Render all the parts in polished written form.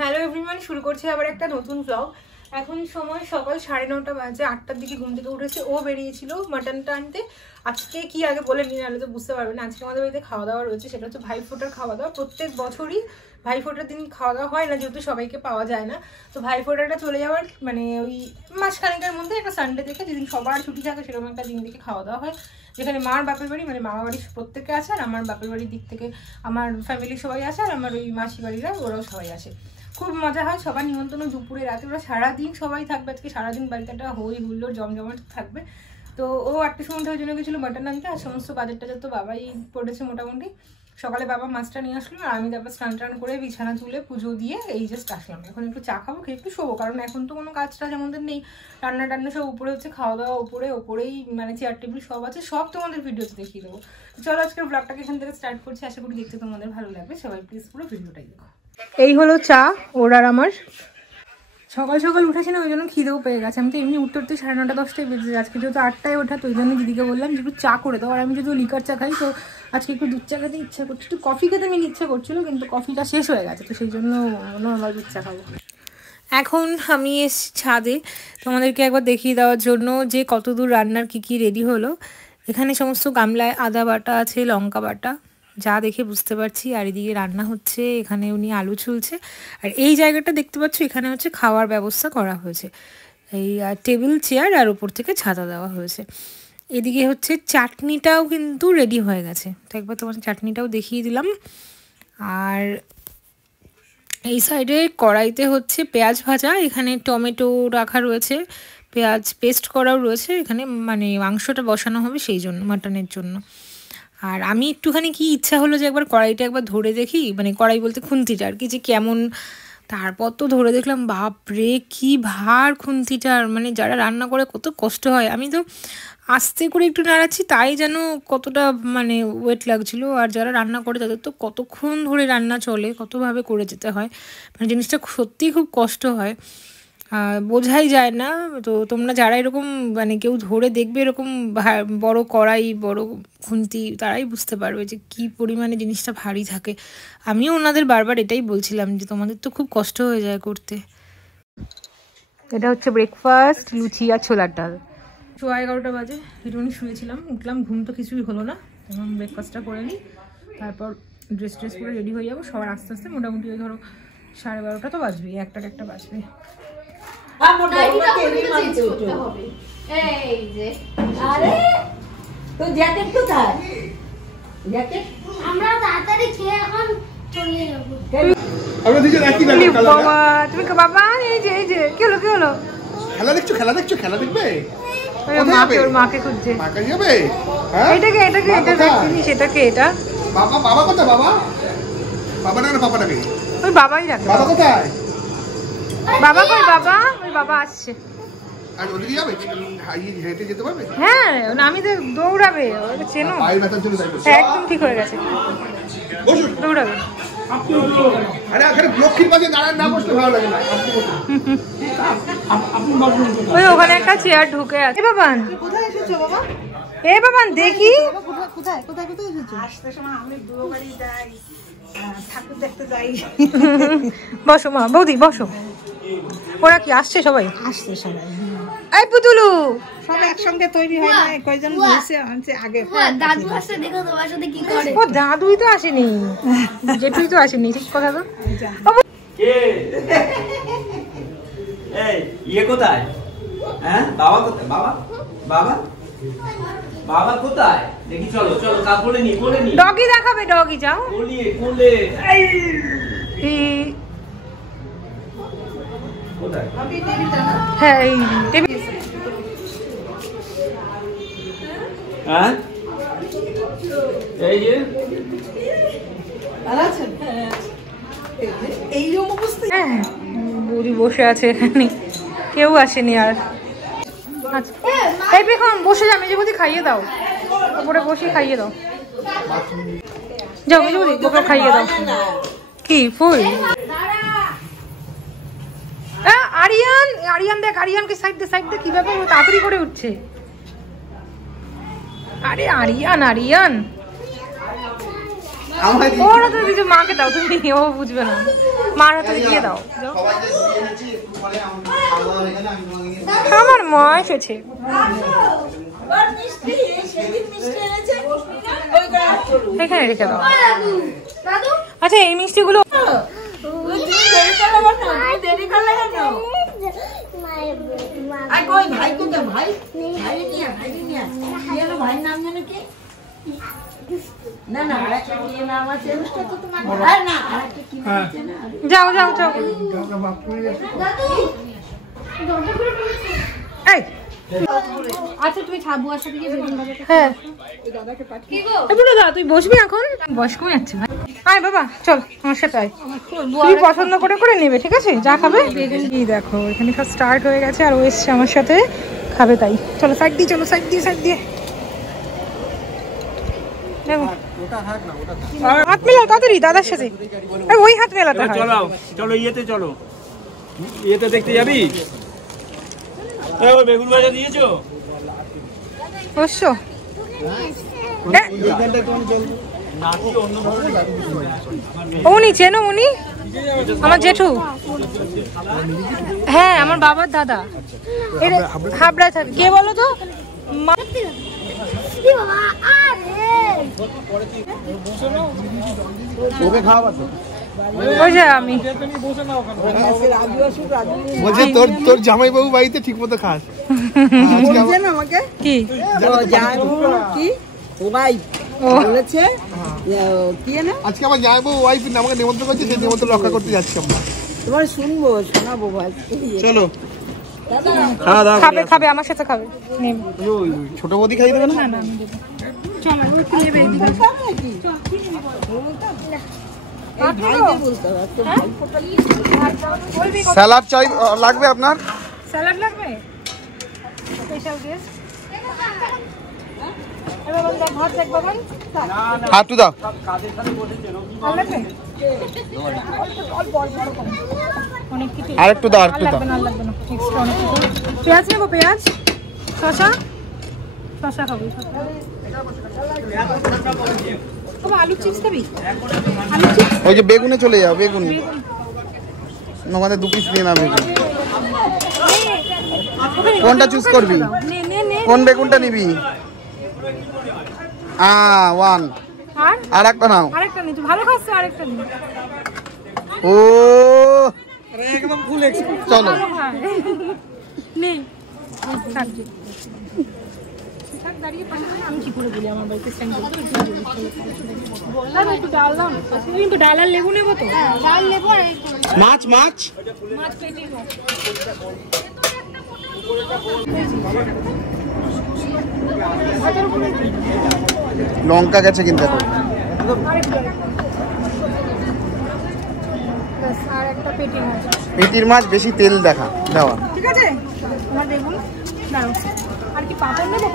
Hello everyone, শুরু করছি আবার একটা নতুন ব্লগ। এখন সময় সকাল 9:30 বাজে। 8টার দিকে ঘুম থেকে উঠেছে। ও বেরিয়েছিল মাটনটা আনতে। আজকে কি আগে বলে নিয়ে নাহলে তো বুঝতে পারবে না। আজকে আমাদের বাড়িতে খাওয়া দাওয়া রয়েছে, সেটা হচ্ছে ভাইফোঁটার খাওয়া দাওয়া। প্রত্যেক বছরই ভাইফোঁটার দিন খাওয়া দাওয়া হয় না, যেহেতু সবাইকে পাওয়া যায় না। তো ভাইফোঁটাটা চলে যাওয়ার মানে ওই মাসখানেকের মধ্যে একটা সানডে থেকে, যেদিন সবার ছুটি থাকে সেরকম একটা দিন থেকে খাওয়া দাওয়া হয়, যেখানে মার বাপের বাড়ি মানে মামা বাড়ির প্রত্যেকে আছে, আর আমার বাপের বাড়ির দিক থেকে আমার ফ্যামিলির সবাই আসে, আর আমার ওই মাসি বাড়িরা ওরাও সবাই আসে। খুব মজা হয়, সবার নিমন্ত্রণ দুপুরে রাতে, ওরা সারাদিন সবাই থাকবে। আজকে সারাদিন বাড়িতে একটা হই হুল্লোড় জমজমাট থাকবে। তো ও 8টার সময় ওই জন্য গেছিলো মাটন আনতে, আর সমস্ত বাজার টাজার তো বাবাই পড়েছে মোটামুটি। সকালে বাবা মাছটা নিয়ে আসলো, আর আমি তারপর স্নান টান করে বিছানা তুলে পুজো দিয়ে এই জাস্ট আসলাম। এখন একটু চা খাবো, খেয়ে একটু শোবো, কারণ এখন তো কোনো কাজ টাজ আমাদের নেই। রান্না টান্না সব উপরে হচ্ছে, খাওয়া দাওয়া ওপরেই মানে চেয়ার টেবিল সব আছে, সব তোমাদের ভিডিওতে দেখিয়ে দেবো। চলো আজকের ব্লগটাকে এখান থেকে স্টার্ট করছি, আশা করি দেখতে তোমাদের ভালো লাগবে। সবাই প্লিজ পুরো ভিডিওটাই দেখো। এই হলো চা ওর আর আমার। সকাল সকাল উঠেছি না, ওই জন্য খিদেও পেয়ে গেছে। আমি তো এমনি উঠতে উঠতে 9:30 10টায় বেজে যায়। আজকে যেহেতু 8টায় ওঠা, তো ওই জন্য দিদিকে বললাম যে একটু চা করে দাও। আর আমি যেহেতু লিকার চা খাই, তো আজকে একটু দুধ চা খেতে ইচ্ছা করছে। একটু কফি খেতে মেন ইচ্ছা করছিল, কিন্তু কফিটা শেষ হয়ে গেছে, তো সেই জন্য নর্মাল দুধ চা খাবো। এখন আমি এসছি ছাদে তোমাদেরকে একবার দেখিয়ে দেওয়ার জন্য যে কতদূর রান্নার কি রেডি হলো। এখানে সমস্ত গামলায় আদা বাটা আছে, লঙ্কা বাটা, যা দেখে বুঝতে পারছি। আর এদিকে রান্না হচ্ছে, এখানে উনি আলু ছুলছে। আর এই জায়গাটা দেখতে পাচ্ছ, এখানে হচ্ছে খাওয়ার ব্যবস্থা করা হয়েছে। এই টেবিল চেয়ার আর উপর থেকে ছাতা দেওয়া হয়েছে। এদিকে হচ্ছে চাটনিটাও কিন্তু রেডি হয়ে গেছে, তো একবার তোমার চাটনিটাও দেখিয়ে দিলাম। আর এই সাইডে কড়াইতে হচ্ছে পেঁয়াজ ভাজা, এখানে টমেটো রাখা রয়েছে, পেঁয়াজ পেস্ট করাও রয়েছে এখানে, মানে মাংসটা বসানো হবে সেই জন্য, মাটনের জন্য। আর আমি একটুখানি কি ইচ্ছা হলো যে একবার কড়াইটা একবার ধরে দেখি, মানে কড়াই বলতে খুন্তিটা আর কি, যে কেমন। তারপর তো ধরে দেখলাম, বাপরে কি ভার খুন্তিটার, মানে যারা রান্না করে কত কষ্ট হয়। আমি তো আস্তে করে একটু নাড়াচ্ছি, তাই যেন কতটা মানে ওয়েট লাগছিলো। আর যারা রান্না করে তাদের তো কতক্ষণ ধরে রান্না চলে, কতভাবে করে যেতে হয়, মানে জিনিসটা সত্যিই খুব কষ্ট হয়, বোঝাই যায় না। তো তোমরা যারা এরকম মানে কেউ ধরে দেখবে এরকম বড় কড়াই বড় খুন্তি, তারাই বুঝতে পারবে যে কি পরিমাণে জিনিসটা ভারী থাকে। আমিও ওনাদের বারবার এটাই বলছিলাম যে তোমাদের তো খুব কষ্ট হয়ে যায় করতে। এটা হচ্ছে ব্রেকফাস্ট, লুচি আর ছোলার ডাল। 11:30 বাজে, একটুখানি শুয়েছিলাম, উঠলাম, ঘুম তো কিছুই হলো না। এখন ব্রেকফাস্টটা করে নিই, তারপর ড্রেস করে রেডি হয়ে যাবো। সবার আস্তে আস্তে মোটামুটি ওই ধরো 12:30 তো বাজবেই, একটা বাজবে। মাকে খুঁজছে। বাবাই রাখে। বাবা কই? বাবা ওই বাবা আসছে। হ্যাঁ, আমি তো দৌড়াবে, চেনো একদম ঠিক হয়ে গেছে, দৌড়াবে। ওই ওখানে একটা চেয়ার ঢুকে আছে। বাবান, কোথায় এসেছো বাবা? এ বাবান দেখি, কোথায় এসেছো? আসতে সময় আমি দুটো বাড়ি যাই, ঠাকুর দেখতে যাই। বসো মা, বৌদি বসো। ওরা কি আসছে? সবাই আসছে, সবাই। এই পুতুলু সব একসঙ্গে তৈরি হয় না, কয়জন বসে আনছে আগে। দাদু আসছে, দেখো তোমার সাথে কি করে। ও দাদুই তো আসেনি, জেঠুই তো আসেনি, ঠিক কথা তো। কে এই ইয়ে কোথায়? হ্যাঁ, বাবা কোথায়? বাবা কোথায়? দেখি, চলো কোলে নি। ডগি দেখাবে, ডগি যাও কোলে। কোথায়? হ্যাঁ, এই টেবিল। হ্যাঁ, এই যে বুড়ি বসে আছে এখানে, কেউ আসেনি আর। আচ্ছা, এই বেগম বসে যা, মেজে বৌদি খাইয়ে দাও, ওপরে বসে খাইয়ে দাও। যাও মেজে বৌদি, ওপরে খাইয়ে দাও। কি ফুল? আরিয়ান দেখ, আরিয়ানকে সাইড দে কিভাবে তাড়াতাড়ি করে উঠছে। আরে আরিয়ান ওর হাতে দিকে মাকে দাও, তুমি ও বুঝবে না, মার হাতে দিয়ে দাও। আমার মা এসেছে। এখানে রেখে দাও। আচ্ছা এই মিষ্টিগুলো যাও যাও যাও। আচ্ছা তুমি ছাবুয়ার সাথে গিয়ে বেগুন ভাজাটা। হ্যাঁ তুই বসবি এখন, বয়স কমে যাচ্ছে ভাই। আয় বাবা চল আমার সাথে আয়, তুই পছন্দ করে করে নেবে, ঠিক আছে যা খাবে। এই দেখো এখানে সব স্টার্ট হয়ে গেছে আর ও এসছে আমার সাথে খাবে, তাই চলো সাইড দিয়ে, চলো সাইড দিয়ে, সাইড দিয়ে হাত মেলাও তাড়াতাড়ি দাদার সাথে, ওই হাত মেলাতে হয়। চলো চলো ইয়েতে, চলো ইয়েতে দেখতে যাবি। বেগুন ভাজা দিয়েছো অবশ্য উনি চেনো, উনি আমার জেঠু, হ্যাঁ আমার বাবার দাদা, এটা হাবড়া থাকে। কে বলো তো? আমি তোর জামাইবাবু বাড়িতে ঠিক মতো খাস কি আজকে আমার জামাইবাবু ওয়াইফ আমাকে নিমন্ত্রণ করছে, সেই নিমন্ত্রণ রক্ষা করতে যাচ্ছি আমরা। তোমার শুনবো, শোনাবো চলো খাবে, খাবে আমার সাথে খাবে। ছোট বৌদি খাই দেবে না? স্যালাড চাই লাগবে আপনার? স্যালাড লাগবে স্পেশাল গেস্ট। ভাত দেখ বাবান, হাত দাও। অনেক কিছু আরেকটু দাও, আরেকটু দাও। লাগবে না এক্সট্রা অনেক কিছু। পেঁয়াজ নেবো, পেঁয়াজ, শসা, শসা খাবো। আলু চিপস খাবি? আলু চিপস ওই যে বেগুনে চলে যাও, বেগুন ওখানে 2 পিস নিয়ে না। বেগুন কোনটা চুজ করবি? কোন বেগুনটা নিবি? ওয়ান আর একটা নাও। আরেকটা নি, তুই ভালো খাচ্ছিস, আরেকটা নি। ও একদম ফুল এক্সপেক্ট। চলো নেই দাঁড়িয়ে আমি কি করে বলি আমার বাড়িতে বললাম একটু ডাল দাও, কিন্তু ডাল আর লেবু নেবো তো। ডাল লেবু আর মাছ, মাছ লঙ্কা গেছে কিন্তু আর একটা পেটি মাছ। পেটির মাছ বেশি তেল দেখা দেওয়া, ঠিক আছে। তোমার দেখুন দাও। আর কি পাপড় নেবো?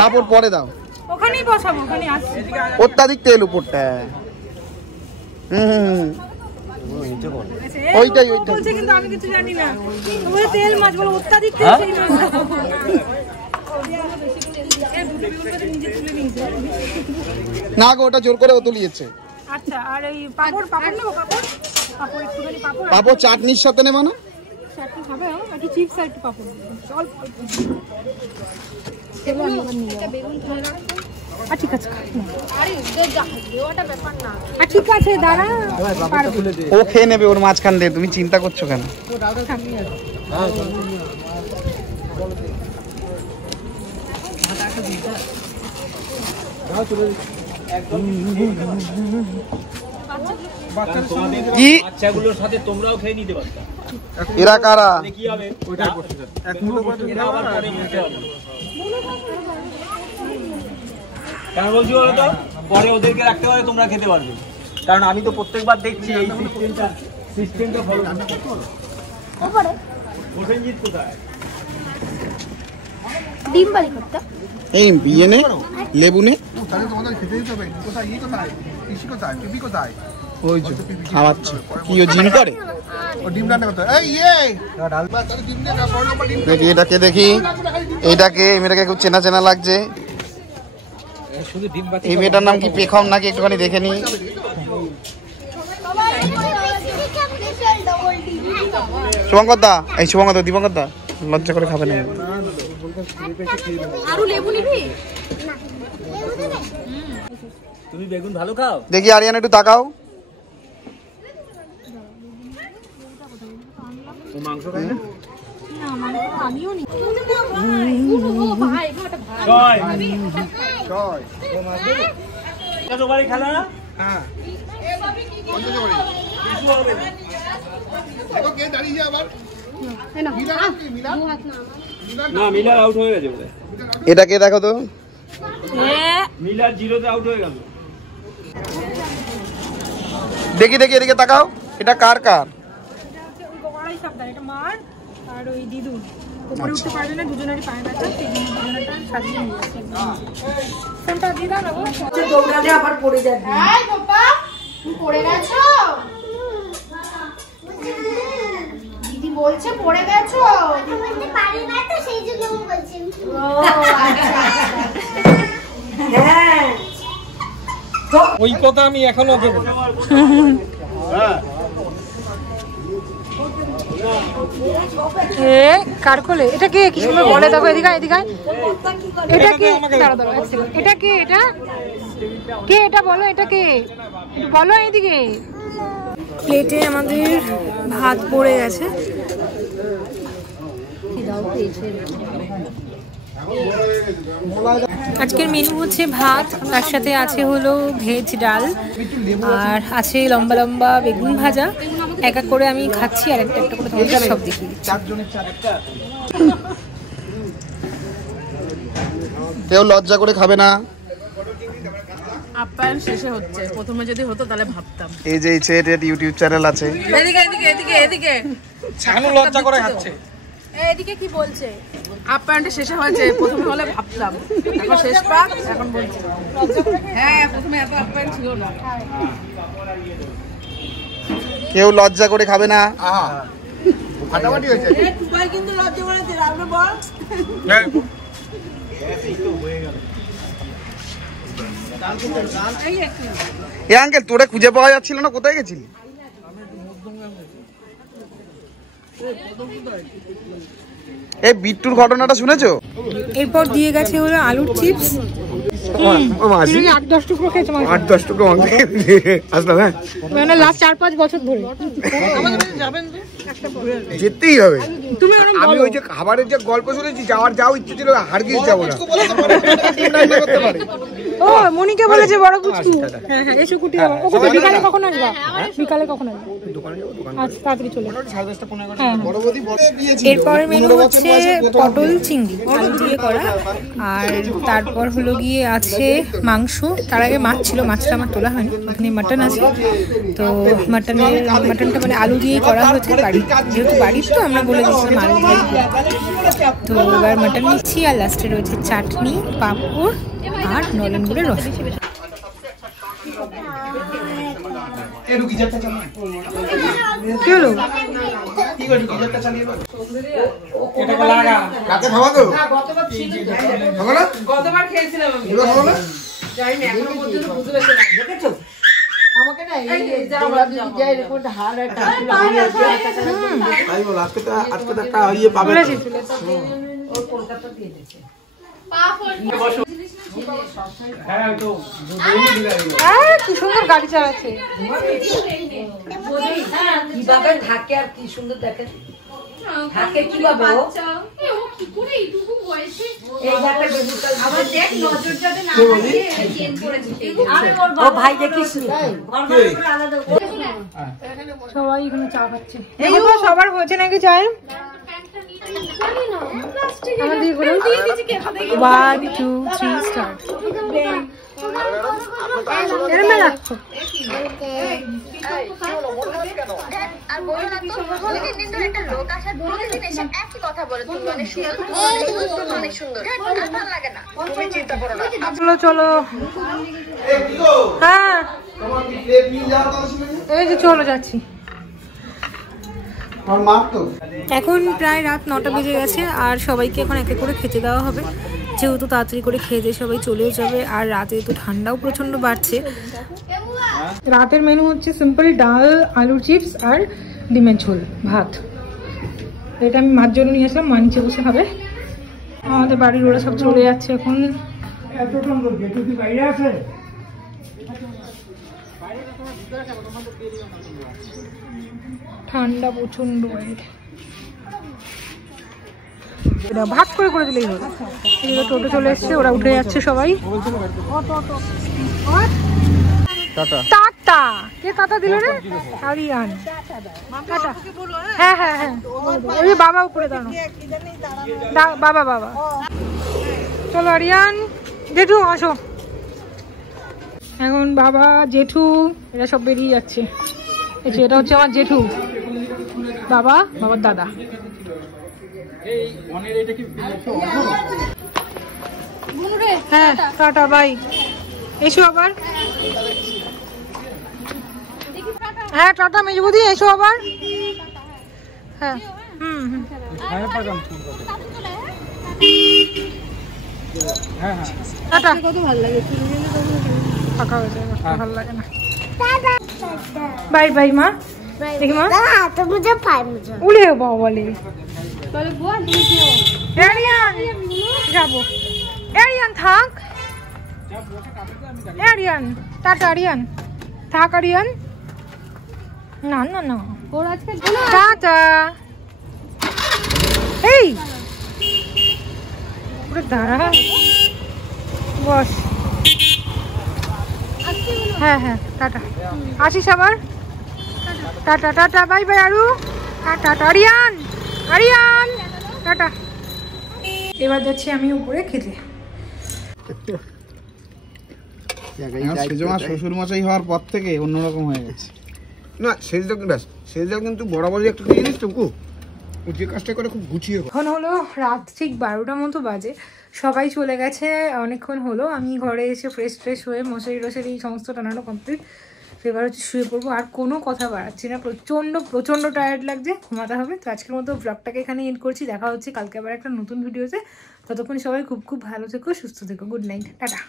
পাপড় পরে দাও, ওখানেই বসাবো, ওখানে আসছি। অত্যাধিক তেল উপরটা। ওইটাই বলছে কিন্তু আমি কিছু জানি না। ওই তেল মাছ বলো, অত্যাধিক তেল সেই মাছ। না গো, ওটা জোর করে ও তুলিয়েছে। আচ্ছা আর এই পাপড়, পাপড় নেবো? পাপড়, পাপড় একটুখানি পাপড়। পাপড় চাটনির সাথে নেবো না? চাটনি খাবে? একটু চিপস আর একটু পাপড় চল। ঠিক আছে, ঠিক আছে দাঁড়া, ও খেয়ে নেবে ওর মাঝখান দিয়ে, তুমি চিন্তা করছো কেন? কি বাচ্চাগুলোর সাথে তোমরাও খেয়ে নিতে পারতা। এরা কারা? কি হবে? ওইটাই করতে চাই। এরা আবার পরে বলতে হবে। কেন বলছি বলো তো? পরে ওদেরকে রাখতে পারে, তোমরা খেতে পারবে। কারণ আমি তো প্রত্যেকবার দেখছি এই সিস্টেমটা ফলো করতে। প্রসেনজিৎ কোথায়? ডিম বাড়ি করতে। এই বিয়ে নে, লেবু নে। ওই যে খাওয়াচ্ছে। কি ও জিম করে? দেখি এটাকে, দেখি এইটাকে, মেয়েটাকে খুব চেনা চেনা লাগছে। এই মেয়েটার নাম কি পেখম নাকি একটুখানি দেখে নি। শুভঙ্কর দা, এই শুভঙ্কর দা, দীপঙ্কর দা লজ্জা করে খাবে না। তুমি বেগুন ভালো খাও? দেখি আরিয়ান একটু তাকাও। মাংস খাই না? এটা কে দেখো তো, মিলার জিরোতে আউট হয়ে গেল। দেখি দেখি এদিকে তাকাও, এটা কার কার? এটা মার আর ওই দিদুর উপরে উঠতে পারবে না, দুজনেরই পায়ে ব্যথা, সেই জন্য দুজনেরটা সাজিয়ে নিয়েছে। ফোনটা দিয়ে দাও না গো। দৌড়ালে আবার পড়ে যাবে। এই বাবা তুমি পড়ে গেছো? দিদি বলছে পড়ে গেছো। বলতে পারি না তো সেই জন্য বলছি। হ্যাঁ ওই কথা আমি এখনো দেব। এ কার কোলে? এটা কে? কি সুন্দর বলে, দেখো এদিকে এদিকে। এটা কে? দাঁড়া দাঁড়া এক সেকেন্ড। এটা কে? এটা কে? এটা বলো, এটা কে বলো এদিকে। প্লেটে আমাদের ভাত পড়ে গেছে। আজকের মেনু হচ্ছে ভাত, তার সাথে আছে হলো ভেজ ডাল, আর আছে লম্বা লম্বা বেগুন ভাজা। এক এক করে আমি খাচ্ছি আর একটা একটা করে তোমাদের সব দেখিয়ে দিচ্ছি। কেউ লজ্জা করে খাবে না। আপ্যায়ন শেষে হচ্ছে, প্রথমে যদি হতো তাহলে ভাবতাম। এই যে ছেলের ইউটিউব চ্যানেল আছে। এদিকে এদিকে এদিকে এদিকে ছানু লজ্জা করে খাচ্ছে। এদিকে কি বলছে? আপ্যায়নটা শেষে হয়েছে, প্রথমে হলে ভাবতাম, এখন শেষ পাক, এখন বলছি। হ্যাঁ প্রথমে এত আপ্যায়ন ছিল না। কেউ লজ্জা করে খাবে না। ফাটাফাটি হয়েছে। তুই কিন্তু লজ্জা করে দিল, আপনি বল। এ আঙ্কেল তোরে খুঁজে পাওয়া যাচ্ছিল না, কোথায় গেছিলি? এই বিট্টুর ঘটনাটা শুনেছো? এরপর দিয়ে গেছে হলো আলুর চিপস। 8-10 টুকরো খেয়েছো? 8-10 টুকরো আসলাম। হ্যাঁ মানে লাস্ট 4-5 বছর ধরে যেতেই হবে। তুমি আমি ওই যে খাবারের যে গল্প শুনেছি, যাও ইচ্ছে ছিল, হারগিস যাবো না। ও মনিকে বলেছে বড় কুচকু। হ্যাঁ হ্যাঁ এসো কুটি। ওকে বিকালে কখন আসবা? বিকালে কখন আসবা? আচ্ছা তাড়াতাড়ি চলে। এরপরের মেনু হচ্ছে পটল চিংড়ি আলু দিয়ে করা, আর তারপর হলো গিয়ে আছে মাংস। তার আগে মাছ ছিল, মাছটা আমার তোলা হয়নি। ওখানে মাটন আছে, তো মাটনটা মানে আলু দিয়েই করা হয়েছে। বাড়ি যেহেতু বাড়ির তো আমরা বলে দিচ্ছিলাম আলু দিয়ে। তো এবার মাটন নিচ্ছি, আর লাস্টে রয়েছে চাটনি, পাঁপড় আর নলেন গুড়ের রস। কি হলো? গতবার খেয়েছিলাম আমি, যাইনি এখনো পর্যন্ত বুঝতে পারছি না। দেখেছো আমাকে না এই যা এরকম একটা হাড় একটা আজকে একটা ইয়ে পাবে। ও কলকাতা দিয়ে দিয়েছে। কি সুন্দর গাড়ি চালাচ্ছে। কিভাবে থাকে আর কি সুন্দর দেখেন, থাকে কিভাবে ও কি করে এইটুকু বয়সে এই দেখেন বেগুনটা আবার দেখ নজর যাতে না লাগে চেন করেছে। ও ভাই দেখিস সবাই এখানে চা খাচ্ছে। এই তো সবার হয়েছে নাকি চায়? আমাদের করুন 1 2 3 স্টার্ট। এর মে রাখো। আর বলো না তো, অনেক দিন ধরে একটা লোক আসার প্রতিদিন এসে একই কথা বলে, তুমি অনেক সুন্দর, অনেক সুন্দর, আর ভালো লাগে না। তুমি চিন্তা করো না। চলো চলো। হ্যাঁ এই যে চলো যাচ্ছি। এখন প্রায় রাত 9টা বেজে গেছে, আর সবাইকে এখন একে করে খেতে দেওয়া হবে। যেহেতু তাড়াতাড়ি করে খেয়ে দিয়ে সবাই চলেও যাবে, আর রাতে তো ঠান্ডাও প্রচণ্ড বাড়ছে। রাতের মেনু হচ্ছে সিম্পল ডাল, আলুর চিপস আর ডিমের ঝোল ভাত। এটা আমি মার জন্য নিয়ে আসলাম, মা নিচে বসে খাবে। আমাদের বাড়ির ওরা সব চলে যাচ্ছে এখন। ঠান্ডা প্রচন্ড বাইরে, এটা ভাগ করে করে দিলেই হলো। টোটো চলে এসছে, ওরা উঠে যাচ্ছে সবাই। টাটা, কে টাটা দিল রে? আরিয়ান টাটা। হ্যাঁ হ্যাঁ হ্যাঁ, ওই বাবা উপরে দাঁড়ানো, বাবা বাবা। চলো আরিয়ান, জেঠু আসো। এখন বাবা, জেঠু এরা সব বেরিয়ে যাচ্ছে। এটা হচ্ছে আমার জেঠু, বাবা, বাবার দাদা। হ্যাঁ টাটা, বাই, এসো আবার। হ্যাঁ টাটা মেজবুদি, এসো আবার। হ্যাঁ হুম হুম, টাটা। কত ভালো লাগে, ফাঁকা হয়ে যায়, ভালো লাগে না। বাই বাই মা, দেখি মা উড়ে বাবা বলে এরিয়ান যাবো। এরিয়ান থাক, এরিয়ান টাটা, এরিয়ান থাক, এরিয়ান না না না, ওর আজকে টাটা। এই পুরো দাঁড়া, বস। হ্যাঁ হ্যাঁ টাটা, আসিস আবার। Tata tata, bye bye Aru, tata tata, Aryan Aryan tata. এবার যাচ্ছি আমি উপরে খেতে। শ্বশুর মশাই হওয়ার পর থেকে অন্যরকম হয়ে গেছে। না সেজদা কিন্তু বরাবরই একটা জিনিস তো, ও যে কাজটা করে খুব গুছিয়ে। এখন হলো রাত ঠিক 12টার মতো বাজে, সবাই চলে গেছে অনেকক্ষণ হলো। আমি ঘরে এসে ফ্রেশ হয়ে মশারি টশারি এই সমস্ত টানানো কমপ্লিট। এবার হচ্ছে শুয়ে পড়বো, আর কোনো কথা বাড়াচ্ছি না, প্রচণ্ড টায়ার্ড লাগছে, ঘুমাতে হবে। তো আজকের মতো ব্লগটাকে এখানে এন্ড করছি, দেখা হচ্ছে কালকে আবার একটা নতুন ভিডিওতে। ততক্ষণ সবাই খুব খুব ভালো থেকো, সুস্থ থেকো, গুড নাইট, টাটা।